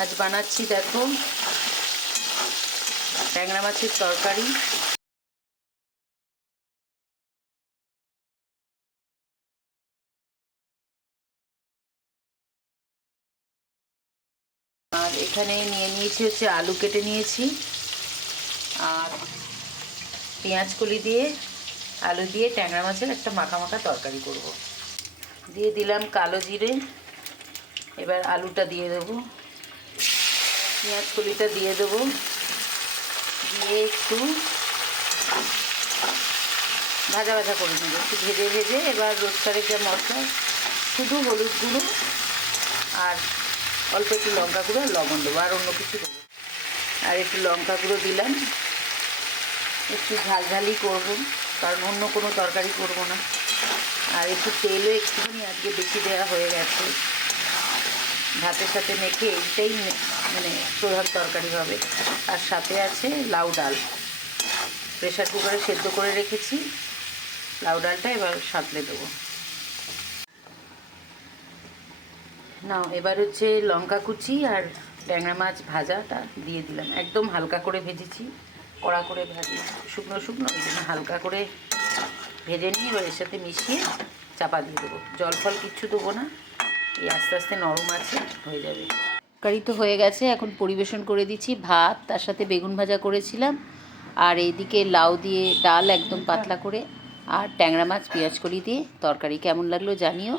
আজ বানাচ্ছি দেখো ট্যাংরা মাছের তরকারি। আর এখানে নিয়ে নিয়েছি হচ্ছে আলু কেটে নিয়েছি, আর পেঁয়াজ কলি দিয়ে আলু দিয়ে ট্যাংরা মাছের একটা মাখা মাখা তরকারি করব। দিয়ে দিলাম কালো জিরে। এবার আলুটা দিয়ে দেবো, পেঁয়াজ কলিটা দিয়ে দেবো, দিয়ে একটু ভাজা ভাজা করে নেবো, একটু ভেজে ভেজে। এবার রোস্টারের যা মশলা, শুধু হলুদ গুঁড়ো আর অল্প একটু লঙ্কা গুঁড়ো আর লবণ দেবো, আর অন্য কিছু দেবো। আর একটু লঙ্কা গুঁড়ো দিলাম, একটু ঝালঝালি করব কারণ অন্য কোনো তরকারি করব না। আর একটু তেলও একটুখানি আজকে বেশি দেওয়া হয়ে গেছে, ভাতের সাথে মেখে এইটাই মানে প্রধান তরকারি হবে। আর সাথে আছে লাউ ডাল, প্রেশার কুকারে সেদ্ধ করে রেখেছি। লাউ ডালটা এবার সাঁতলে দেবো। না, এবার হচ্ছে লঙ্কা কুচি আর ট্যাংরা মাছ ভাজাটা দিয়ে দিলাম। একদম হালকা করে ভেজেছি, কড়া করে ভাজি শুকনো শুকনো, ওই জন্য হালকা করে ভেজে নিয়ে এবার এর সাথে মিশিয়ে চাপা দিয়ে দেবো। জল ফল কিচ্ছু দেবো না, এই আস্তে আস্তে নরম আছে, হয়ে যাবে। তরকারি তো হয়ে গেছে, এখন পরিবেশন করে দিচ্ছি। ভাত, তার সাথে বেগুন ভাজা করেছিলাম, আর এইদিকে লাউ দিয়ে ডাল একদম পাতলা করে, আর ট্যাংরা মাছ পেঁয়াজ কলি দিয়ে তরকারি। কেমন লাগলো জানিও।